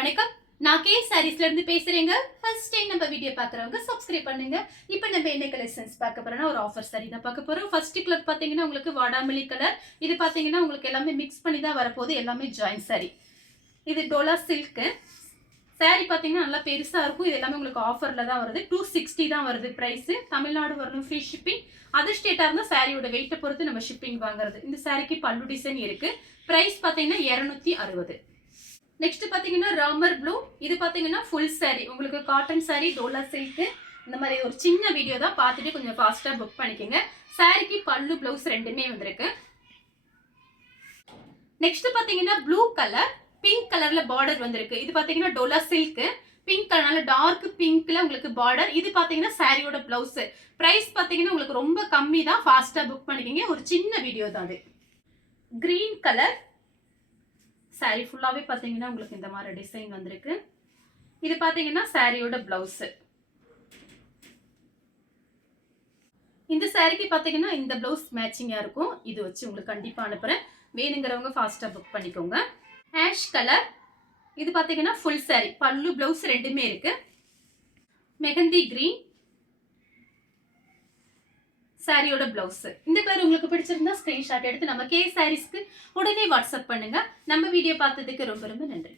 வணக்கம், நான் கே சாரீஸ்ல இருந்து பேசுறேங்க. ஃபர்ஸ்ட் டைம் நம்ம வீடியோ பாக்குறவங்க சப்ஸ்கிரைப் பண்ணுங்க. இப்போ நம்ம என்ன கலெக்ஷன்ஸ் பார்க்க போறோம்னா ஒரு ஆஃபர் சாரி தான் பார்க்க போறோம். ஃபர்ஸ்ட் கலர் பாத்தீங்கன்னா உங்களுக்கு வாடாமல்லி கலர். இது பாத்தீங்கன்னா உங்களுக்கு எல்லாமே மிக்ஸ் பண்ணி தான் வரப்போகுது. எல்லாமே ஜாயின் சாரி. இது டோலா சில்க். சாரி பாத்தீங்கன்னா நல்லா பெருசா இருக்கும். இது எல்லாமே உங்களுக்கு ஆஃபர்ல தான் வருது. 260 தான் வருது பிரைஸ். தமிழ்நாடு வரணும் ஃப்ரீ ஷிப்பிங். அதர் ஸ்டேட்டா இருந்தா சாரியோட வெயிட்டை பொறுத்து நம்ம ஷிப்பிங் வாங்குறது. இந்த சாரிக்கு பல்லு டிசைன் இருக்கு. பிரைஸ் பாத்தீங்கன்னா 260. நெக்ஸ்ட் பாத்தீங்கன்னா ராமர் ப்ளூ. இது பாத்தீங்கன்னா ஃபுல் சாரி. உங்களுக்கு காட்டன் சாரி டோலா சில்க். இந்த மாதிரி ஒரு சின்ன வீடியோ தான் பார்த்துட்டு கொஞ்சம் ஃபாஸ்டா புக் பண்ணிக்கோங்க. சாரிக்கு பல்லு பிளவுஸ் ரெண்டுமே வந்திருக்கு. நெக்ஸ்ட் பாத்தீங்கன்னா ப்ளூ கலர் பிங்க் கலர்ல பார்டர் வந்திருக்கு. இது பாத்தீங்கன்னா டோலா சில்க். பிங்க் கலர்ல டார்க் பிங்க்ல உங்களுக்கு பார்டர். இது பாத்தீங்கன்னா சாரியோட பிளவுஸ். பிரைஸ் பாத்தீங்கன்னா உங்களுக்கு ரொம்ப கம்மி தான். ஃபாஸ்டா புக் பண்ணிக்கோங்க. ஒரு சின்ன வீடியோ தான் அது. கிரீன் கலர் சாரி ஃபுல்லாவே பாத்தீங்கன்னா உங்களுக்கு இந்த மாதிரி டிசைன் வந்திருக்கு. இது பாத்தீங்கன்னா சாரியோட பிளவுஸ். இந்த சாரிக்கு பாத்தீங்கன்னா இந்த பிளவுஸ் மேட்சிங்கா இருக்கும். இது வச்சு உங்களுக்கு கண்டிப்பா அனுப்புறேன். வேணுங்கிறவங்க ஃபாஸ்டா புக் பண்ணிக்கோங்க. Ash colour. இது பாத்தீங்கன்னா ஃபுல் சாரி. பல்லு பிளவுஸ் ரெண்டுமே இருக்கு. மெஹந்தி கிரீன் சாரியோட பிளவுஸ். இந்த கலர் உங்களுக்கு பிடிச்சிருந்தா ஸ்கிரீன்ஷாட் எடுத்து நம்ம கே சாரீஸ்க்கு உடனே வாட்ஸ்அப் பண்ணுங்க. நம்ம வீடியோ பார்த்ததுக்கு ரொம்ப ரொம்ப நன்றி.